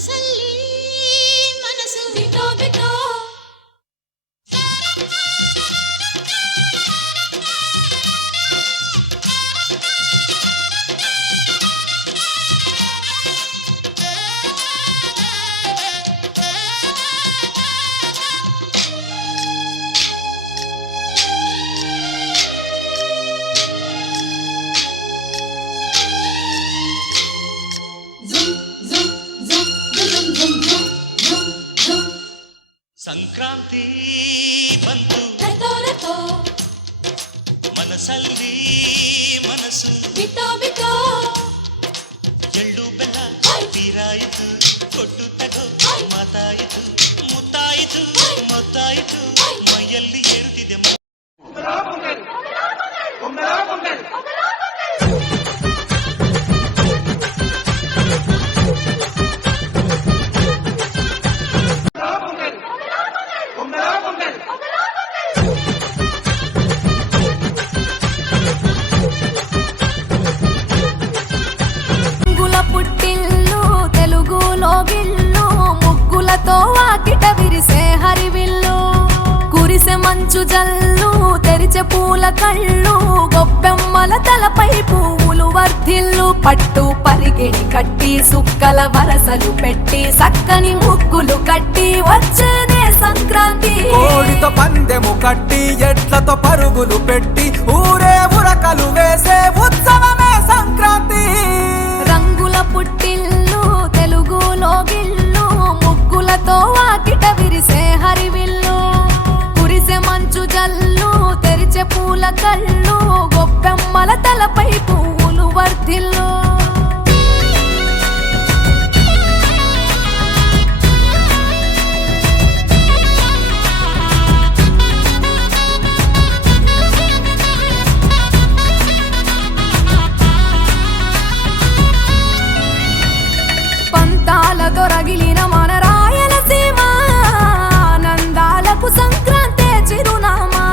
మనసಲ್ಲಿ మనసు ಬಿಟೋ ಬಿಟೋ ಸಂಕ್ರಾಂತಿ ಬಂತು ಮನಸಲ್ಲಿ ಮನಸ್ಸು ಬಿಟೋ ಬಿಟೋ ಎಳ್ಳು ಬೆಲ್ಲ ತೀರಾಯಿತು ಕೊಟ್ಟು ತಗೋ ಮಾತಾಯಿತು ಮುತ್ತಾಯಿತು ಮತ್ತಾಯಿತು ಮೈಯಲ್ಲಿ ಏರುತ್ತಿದೆ పుట్టిల్లు తెలుగులో గిల్లు ముగ్గులతో వాకిట విరిసే హరివిల్లు కురిసె మంచు జల్లు తెరిచే పూల కళ్ళు గొప్పెమ్మల తలపై పువ్వులు వర్ధిల్లు పట్టు పరిగిణి కట్టి సుక్కల వరసలు పెట్టి సక్కని ముగ్గులు కట్టి వచ్చేనే సంక్రాంతి కోడితో పందెము కట్టి ఎట్లతో పరుగులు పెట్టి ఊరే ఉరకలు వేసే ఉత్సవమే సంక్రాంతి రంగుల పుట్టిల్లు తెలుగులో గిల్లు ముగ్గులతో వాకిట విరిసే హరివిల్లు కురిసె మంచు జల్లు తెరిచే పూల కళ్ళు గొప్పెమ్మల తలపై పువ్వులు వర్ధిల్లు రగిలిన మన రాయలసీమ ఆనందాలకు సంక్రాంతి చిరునామా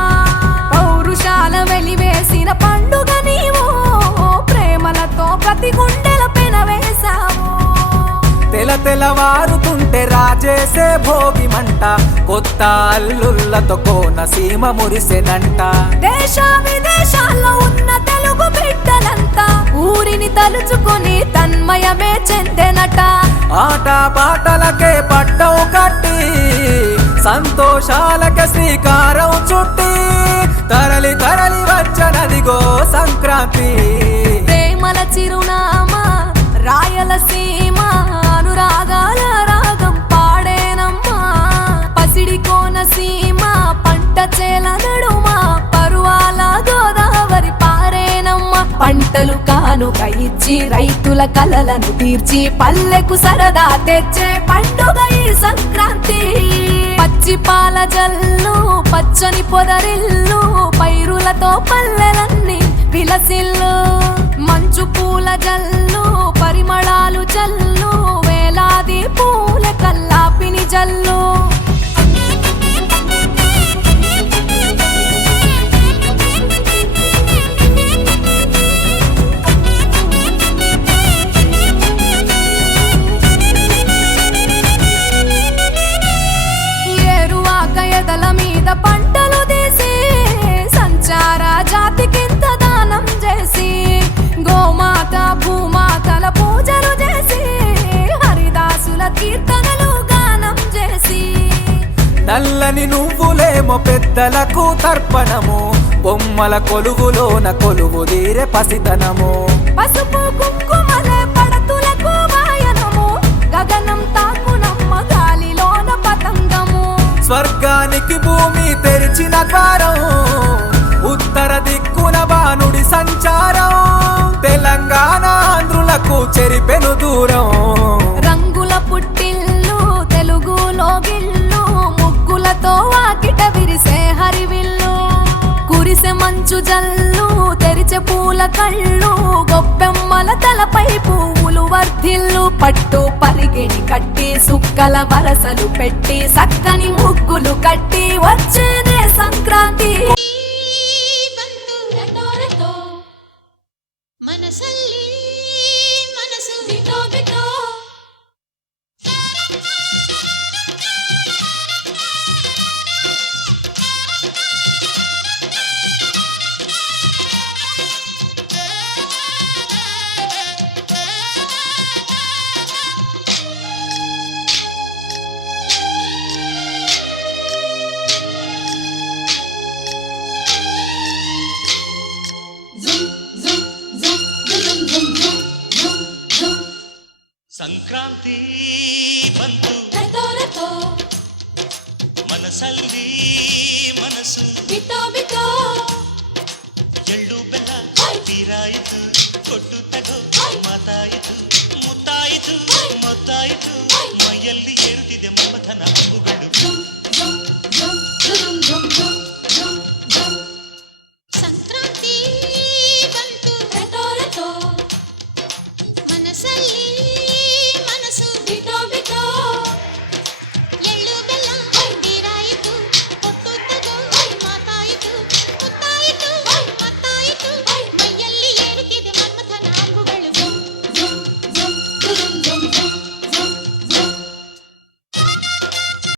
పౌరుషాల వెలివేసిన పండుగ నీవు ప్రేమలతో ప్రతి గుండెల పెనవేశావు తెలవారుతుంటే రాజేసే భోగి మంట కొత్త అల్లుళ్ళతో కోనసీమ మురిసెనంట దేశ విదేశాల్లో ఉన్న తెలుగు బిడ్డలంతా ఊరిని తలుచుకొని తన్మయమే చెందెనట ఆట పాటలకే పట్టం కట్టి సంతోషాలకే శ్రీకారం చుట్టి తరలి తరలి వచ్చనదిగో సంక్రాంతి ప్రేమల చిరునామా రాయలసీమ అనురాగాల రాగం పాడేనమ్మా పసిడి కోనసీమ పంట చేల నడుమ పరువాల గోదావరి పారేనమ్మా పంటలు కానుక ఇచ్చి రైతుల కలలను తీర్చి పల్లెకు సరదా తెచ్చే పండుగ ఈ సంక్రాంతి పచ్చి పాల జల్లు పచ్చని పొదరిల్లు పైరులతో పల్లెలన్నీ విలసిల్లు మంచు పూల జల్లు పరిమళాలు జల్లు వేలాది పూల కల్లాపిని జల్లు ఎదల మీద పంటలు తీసి సంచార జాతికింత దానం చేసి గోమాత భూమాతల పూజలు చేసి హరిదాసుల కీర్తనలు గానం చేసి నల్లని నువ్వులేమో పెద్దలకు తర్పణము బొమ్మల కొలువులోన కొలువు తీరే పసితనము పసుపు కుంకుమలే పడతులకు వాయనము గగనం తాకునమ్మ గాలిలోన పతంగము స్వర్గానికి భూమి తెరిచిన ద్వారం ఉత్తర దిక్కున బాణుడి సంచారం తెలంగాణ ఆంధ్రులకు చెరిపెను దూరం రంగుల పుట్టిల్లు తెలుగులో గిల్లు ముగ్గులతో వాకిట విరిసే హరివిల్లు కురిసె మంచు జల్లు తెరిచే పూల కళ్ళు గొప్పెమ్మల తలపై పువ్వులు వర్ధిల్లు పట్టు పరిగిణి కట్టి సుక్కల వరసలు పెట్టి సక్కని ముగ్గులు కట్టి వచ్చేనే సంక్రాంతి మనసಲ್ಲಿ మనసు బిటో బిటో ಸಂಕ್ರಾಂತಿ ಬಂತು ರತೋ ರತೋ ಮನಸ್ಸಲ್ಲಿ ಮನಸ್ಸು ಬಿತ್ತೋ ಬಿತ್ತೋ ಎಳ್ಳು ಬೆಲ್ಲ ತೀರಾಯಿತು ಕೊಟ್ಟು